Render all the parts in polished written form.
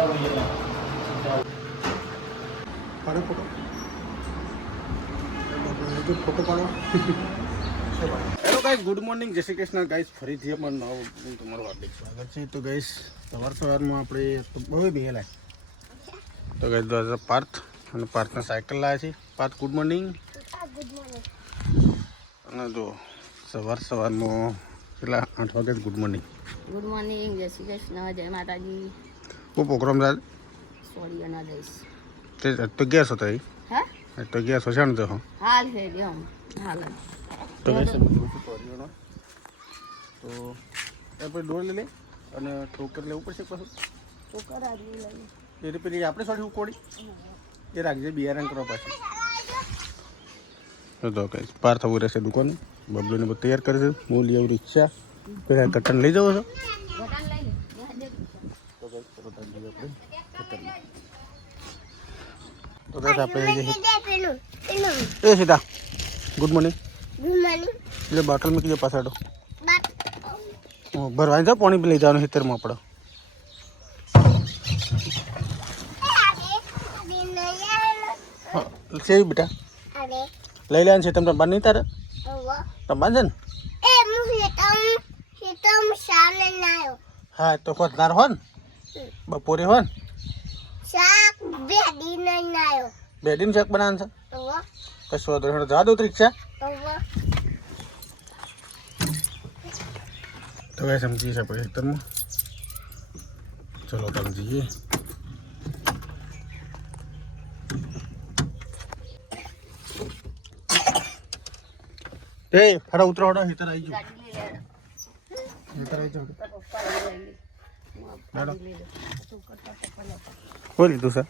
પાડો photo photo પાડો. Hello guys, good morning, જય શ્રી કૃષ્ણ ગાઈસ. ફરીથી પણ નવું તમારું હાર્દિક સ્વાગત છે. તો ગાઈસ સવારમાં આપણે બહુ બેહેલા તો ગાઈસ દ્વારા પાર્થ અને પાર્થના સાયકલ લાવ્યા છે. Parth good morning. અને જો સવારમાં પેલા 8 વાગે ગુડ મોર્નિંગ. ગુડ મોર્નિંગ, જય શ્રી કૃષ્ણ, જય માતાજી. બહુ પ્રોગ્રામ રાજ સોરી અના દઈશ તે તો ગેસ હતો એ હા તો ગેસ હશે તો હાલ હે દેમ હાલ તો ગેસ સોરીનો તો આપણે ડોર લઈ લે અને ટોકર લેવું પડશે પાછું. તો કરાવી લઈ એ પેલી આપણે સોરી ઉકોડી એ રાખજે બિયારણ કરવા પાછું. તો કઈ પાર થવું રહેશે દુકાન. બબલુને બધું તૈયાર કરે છે. હું લઈ આવું રિક્ષા પેલા કટન લઈ જાવ છો. બટન લઈ લે તો કઈ કટન લઈ આપણે કટન તો કઈ આપણે એ સીધા ગુડ મોર્નિંગ એટલે બોટલ મૂકી દો પાછળ ભરવાની છે. પાણી લઈ જવાનું ખેતરમાં આપણે. છે બેટા લઈ લેવાનું છે. તમને બાંધ નહીં તારે તમે બાંધે ને હા તો ખોદનાર હો ને બપોરે હો ને બેડીને શાક બનાવવાનું છે. કશું વાંધો જવા દઉં રિક્ષા તો કઈ સમજી છે પછી ખેતરમાં. ચલો તમે જઈએ. એ ફરા ઉતરો હડો હેતર આવી જાવ. હેતર આવી જાવ. કોઈ લીધું સર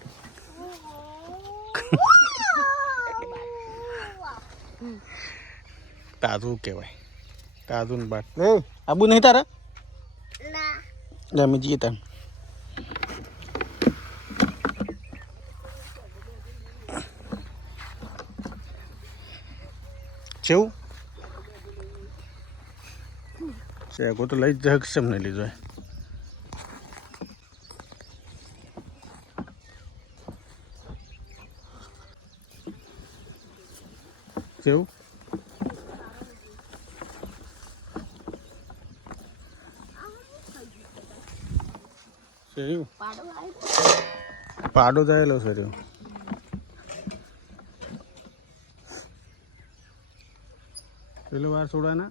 તાજું કહેવાય. તાજું બાટ એ આબુ નહીં તારે અમે જઈએ તાર. કેવું શેકો તો લઈ જ જશે ને લીધો કેવું પાડો થયેલો છે. પેલો વાર છોડવાના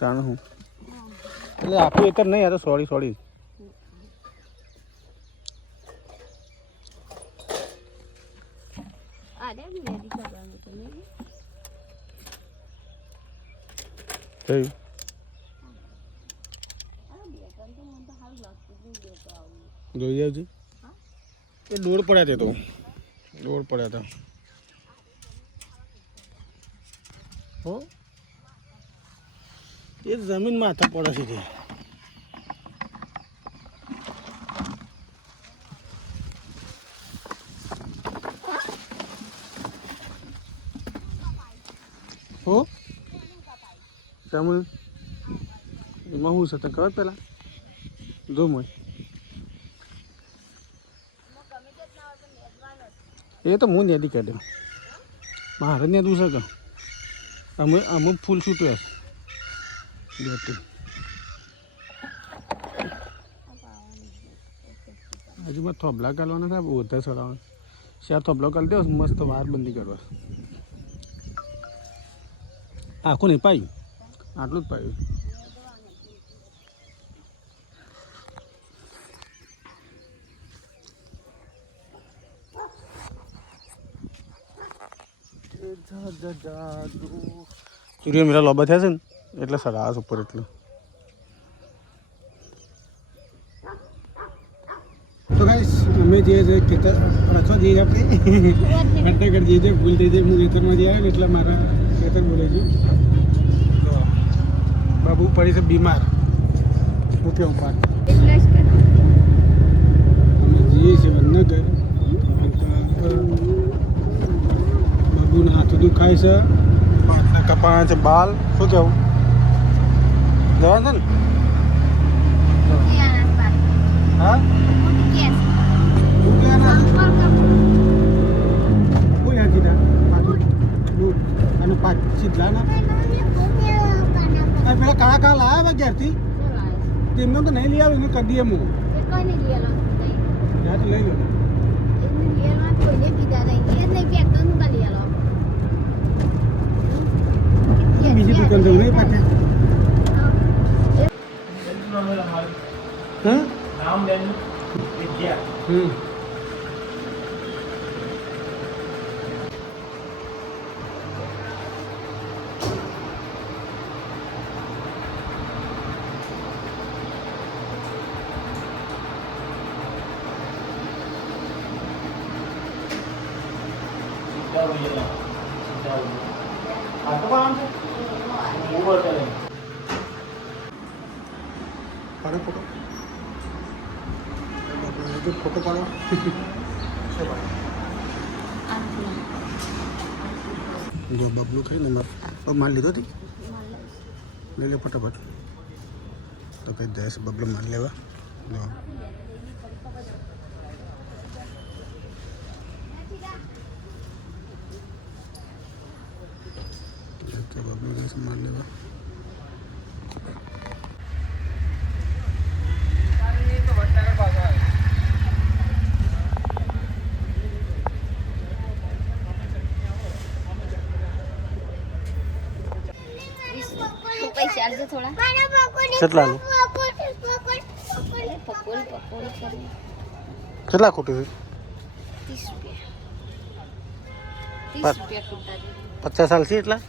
તાણ હું એટલે આખું એક જ નહીં. આ તો સોરી થયું જોઈ આવજે. એ દોડ પડ્યા તે તો દોડ પડ્યા હતા હો. એ જમીન માથા પડે છે તે હો. જમીન એમાં શું છે તને ખબર પેલા જો મોય એ તો હું નેદી કાઢ્યો મારે નેદું છે કે અમુક ફૂલ છૂટ્યા છે. હજુ મારે થોભલા કાઢવાના થાય બધા ચડાવવાના. શા થોભલો કાઢી દેવો મસ્ત વાર બંધી કરવા. આખું નહીં પાયું આટલું જ પાયું. સૂર્ય મેરા લોબા થયા છે ને એટલે સરાસ ઉપર એટલે. તો ગાઈસ અમે જે ખેતર પાછો જઈએ આપણે ઘટનાગઢ જઈએ ભૂલ થઈ જાય. હું ખેતરમાં જઈ આવ્યો ને એટલે મારા ખેતર બોલે છે. બાબુ પડી છે બીમાર. હું કેવું પાર અમે જઈએ છીએ વડનગર. બાબુને હાથ દુખાય છે. પાટના કપાણા છે બાલ. શું કેવું જવાનું છે ને હા સીધલા ના આ પેલા કાળા કાળા લાવ્યા ઘેરથી શું લાવે તેમને તો નહીં લઈ આવ્યું એને કરી દઈએ હું એ કોઈ નહીં લઈ આલો નહીં ત્યાંથી લઈ લો એમને લઈ આલવા કોઈને કીધા નહીં એ જ નહીં પેક તો હું કા લઈ આલો બીજી દુકાન જવું નહીં પાછે હા નામ લેનું જગ્યા પાડો ફોટો ફોટો પાડો જો બબલું ખાઈને માર લીધો હતી લઈ લે ફટાફટ તો કઈ જાય છે બબલું માર લેવા જો બબલું જશે માર લેવા પૈસા આલજો થોડા કેટલા પકોડી કરી કેટલા ખોટું છે 30 રૂપિયા ખૂટતા દે 50 સાલ છે એટલા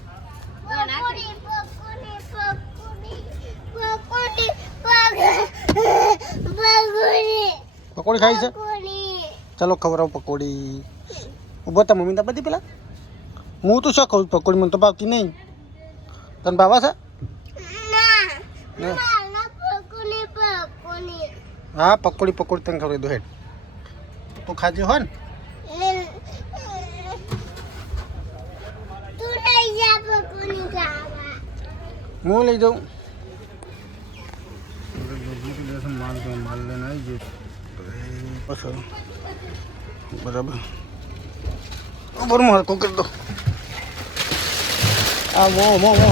પકોડી ખાઈ છે ચાલો ખવડાવ પકોડી ઉભો તા મમ્મી તા બધી પેલા હું તો શું ખાઉં પકોડી મને તો ભાવતી નહીં તને ભાવા છે હા પકોડી પકોડી તને ખવડાવી દો હેડ તું ખાજે હો ને હું લઈ જાઉં માલ લઈને આવી ગયો પછી બરાબર બરાબર મારે કોઈ કરી દો આ મો મૂકી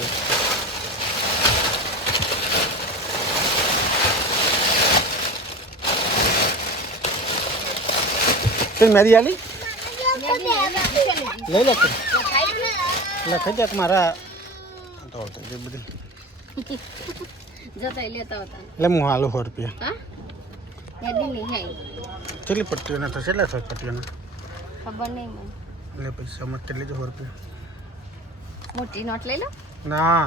દો फिर मेरी आली ले ले लखाई जात मारा तो जे बધી જતા લેતા હતા એટલે હું હાલો 100 રૂપિયા હા યાદી નહીં હે કેટલી પટ્ટીઓના થશે એટલે 100 પટ્ટીઓના ખબર નહીં મને એટલે પૈસા મત કેટલી જો 100 રૂપિયા મોટી નોટ લઈ લો ના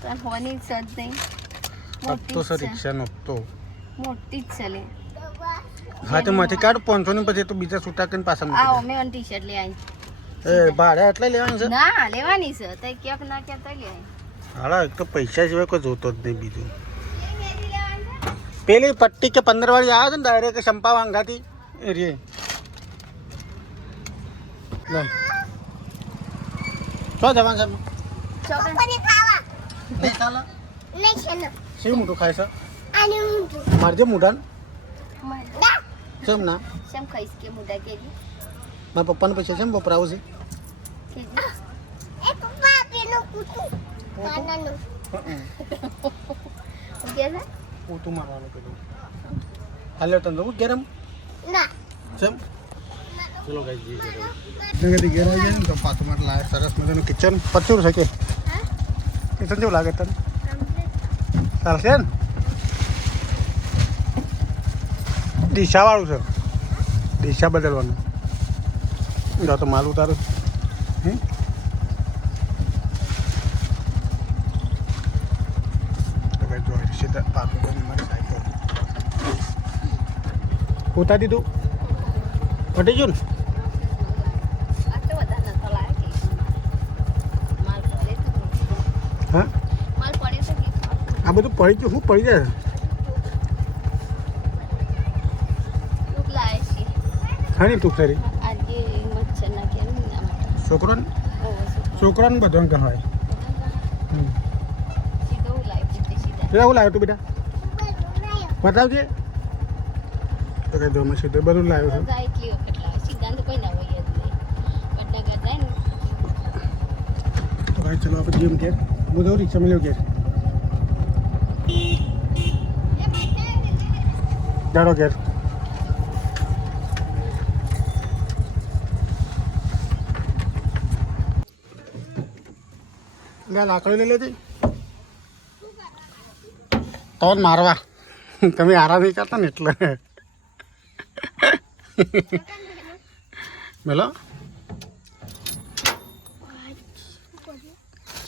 તને હોવાની જ નહીં હપ્તો સર રિક્ષાનો હપ્તો મોટી જ છે લે હા તો માંથી કાઢ 500 ની પછી તો બીજા છૂટા કરીને પાછા મૂકી આવો મેં ટી શર્ટ લઈ આવી દે. એ ભાડે એટલે લેવાની છે ના લેવાની છે તઈ કેપ ના કેપ તઈ લે હાલા એક તો પૈસા સિવાય કોઈ જોતો જ નહીં બીજું પેલી પટ્ટી કે 15 વાળી આવે છે ને ડાયરેક્ટ સંપા વાંગાથી એ રે લે શું જવાનું છે ચોકલેટ નહીં ચાલે નહીં છે ને શી મોટું ખાય છે આની ઊંધું મારજે મોઢાને દા કેમ ના સેમ ખાઈશ કે મુડા કેજી મારા પપ્પાને પૈસા છે ને વપરાવું છે કેજી એ પપ્પા પેનો કૂટુ કાનાનો કે છે ઊંટું મારવાનું પેલું હાલે તને દઉં ગરમ ના સેમ ચલો ગાઈસ જી જંગતી ઘેર આવી જાય ને તો પાછું મારે લાવે સરસ મજાનું કિચન પચુર છે કે કિચન જેવું લાગે તને ચાલશે ને દિશાવાળું છે દિશા બદલવાનું જો તો માલ ઉતારું તો ભાઈ જો સીધા પાછું બની મારી સાયકલ ઉતારી દીધું પટી ગયું ને આટલો બધા નતો લાગે માલ પડે તો હા માલ પડે તો કે આ બધું પડી ગયું શું પડી જાય લુક લાવે છે ખાણી તું ખરી આજે મચ્છર ના કે ના છોકરાને ઓ છોકરાને બધાને કહેવાય સીધો લાવે છે સીધા કેવું લાવ્યું તું બેટા બતાવજે તો કઈ દો સીધું બધું લાવ્યું છે એટલી વખત લાવે સીધા તો કોઈ ના હોય જ નહીં બધા ગાતા ને ભાઈ ચલો આપણે જેમ કે હું જાઉં રિક્ષા મળ્યો કે જાડો ઘેર લાકડી લઈ લેતી તો મારવા તમે આરામ નહીં કરતા ને એટલે મેલો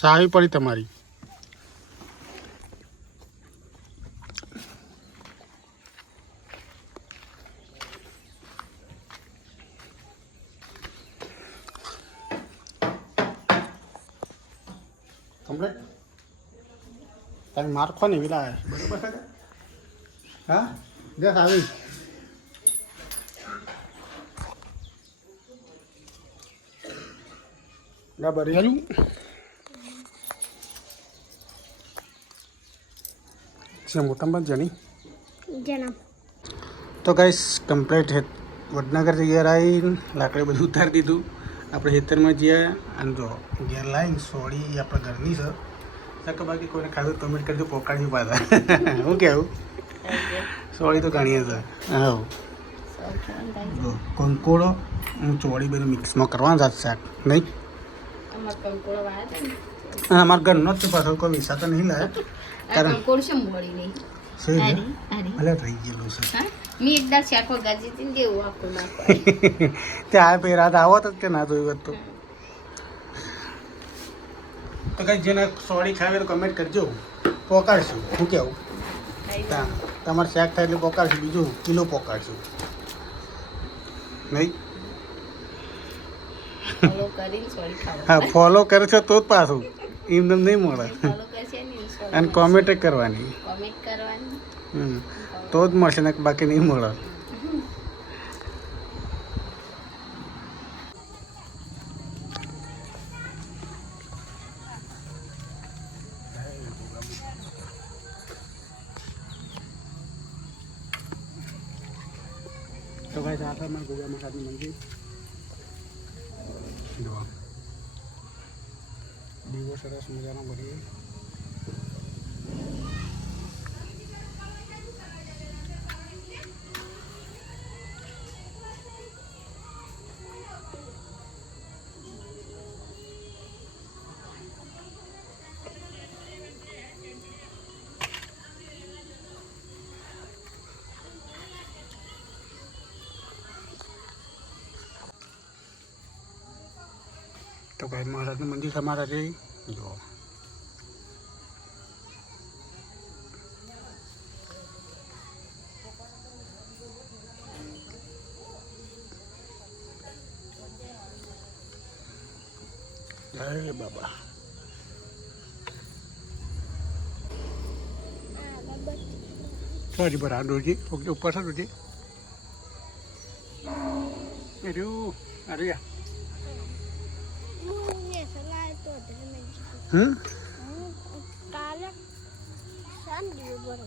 ચાવી પડી તમારી કમ્પ્લેટ તમે મારખો ને એવી લાવે બરાબર છે હા દેખ આવી બરિયાલું છે મોટા પણ જણી જન્મ તો ગાઈસ કમ્પ્લીટ વડનગર ઘેર આવીને લાકડી બધું ઉતારી દીધું આપણે ખેતરમાં જઈએ અને જો ઘેર લાવીને સોળી આપણા ઘરની છે કે બાકી કોઈને ખાધું કમેન્ટ કરજો પોકાડી પાછા શું કહેવું સોળી તો ઘણી છે હા કંકોડો હું ચોળી બધું મિક્સમાં કરવાનું જાત શાક નહીં અમારા ઘરનો જ છે પાછો કોઈ વિસા તો નહીં લાવે કારણ ભલે થઈ ગયેલું છે मी एकदा शाक वगायची ती देऊ आपण त्या पेरात आवतच કે ના જોયું હતું તો કઈ જેને સોળી ખાવી કમેન્ટ કરજો પોકાડશું શું કેવું તમારે શાક થાય એટલે પોકાડશું બીજું કિલો પોકાડશું નહીં ફોલો કરીને સોળી ખાવા હા ફોલો કરશો તો જ પાછું એમને નહીં મળે ફોલો કરશે ને અને કોમેન્ટ કરવાની કોમેન્ટ કરવાની તો જ મળશે ને બાકી નહીં મળે તો ભાઈ આ અમારા ગોગા મહારાજનું મંદિર દીવો સરસ મજાનો ભરીએ तो भाई महाराज मंदिर हमारा रे जो जय बाबा सॉरी बरा रोजी ओके ऊपर से रोजी अरे या કાલે શાંતિ બરોબર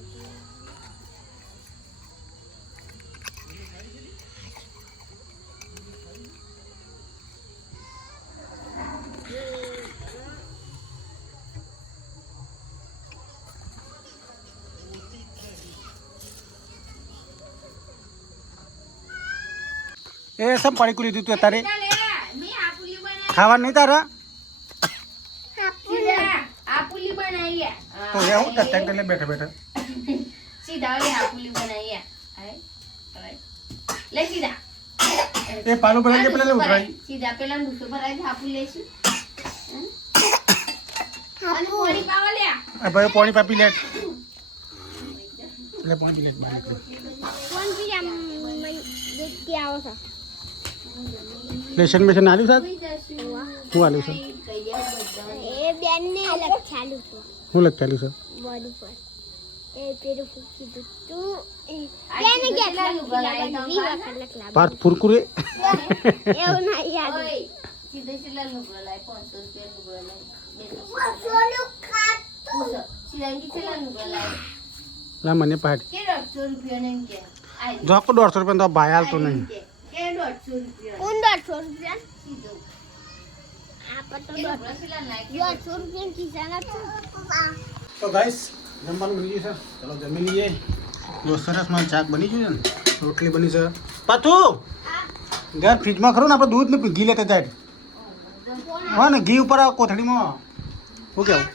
એ સમ પાણી કુલી દીધું તારે ખાવા નહીં તારા तो ये हो तक तक ले बैठे बैठे सीधा वाली आपुली बनाई है अरे ले सीधा ये पालो भरा के पहले उठ रही सीधा पहला दूसरे भराई आपुली लेसी અને પાણી પાવા લે अब भाई पानी पापी ले ले पानी ले बाहर કોણ પી આમ દેખ કે આવો છો लेशन में से नाली साथ હું આલું છે એ બેન ને અલગ ચાલુ છે હું લગ ચાલી છે બોડી પર એ પેરું ફૂકી તું બેન કેટલા લુગડાય તમે પાર્થ ફુરકુરે એવું ના યાદ ઓય સીધે સીધા લુગડાય 500 રૂપિયા લુગડાય સોનું ખાતું સીધા કેટલા લુગડાય લા મને પાડ કે 150 રૂપિયા ને કે જો કો 150 રૂપિયા તો ભાઈ હાલતો નહીં કે 150 રૂપિયા કોણ 150 રૂપિયા સીધો તો ગાઈસ જમવાનું બની ગયું છે, ચલો જમી લઈએ. જો સરસ માં શાક બની ગયું છે ને, રોટલી બની છે. પાછું ઘર ફ્રીજમાં ખરું ને આપણે દૂધ ને ઘી લેતા જાય. હા ને ઘી ઉપર કોથળીમાં. શું કેવું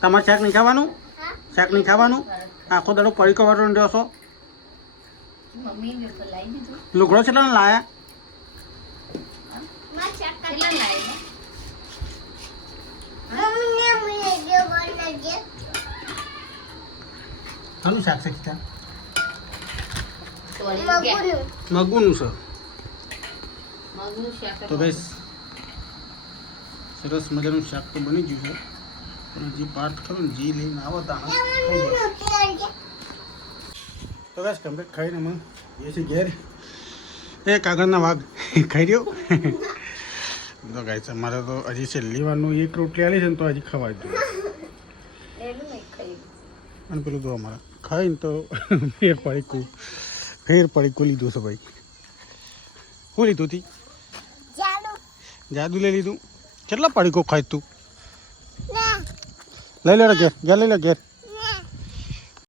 તમારે શાક નહીં ખાવાનું? શાક નહીં ખાવાનું? આખો દાડો પડી કવાડો રહેશો. લુગડો કેટલા લાયા? હાલું શાક છે ખીચા મગુનું છે. તો બસ સરસ મજાનું શાક તો બની ગયું છે, પણ હજી પાર્ટ ખરું ને જી લઈને આવો તા તો બસ કમ્પ્લીટ ખાઈને અમે એ છે ઘેર. એ કાગળના વાઘ ખાઈ રહ્યો. તો ગાય છે અમારે તો હજી છેલ્લી વારનું એક રોટલી આલી છે ને તો હજી ખવાય દઉં. અને પેલું તો અમારે ખાઈને તો ફેર પડી લીધું છે ભાઈ. શું લીધું હતી? જાદુ લઈ લીધું. કેટલા પડીકો ખાય તું? લઈ લે ઘેર લઈ લે ઘેર.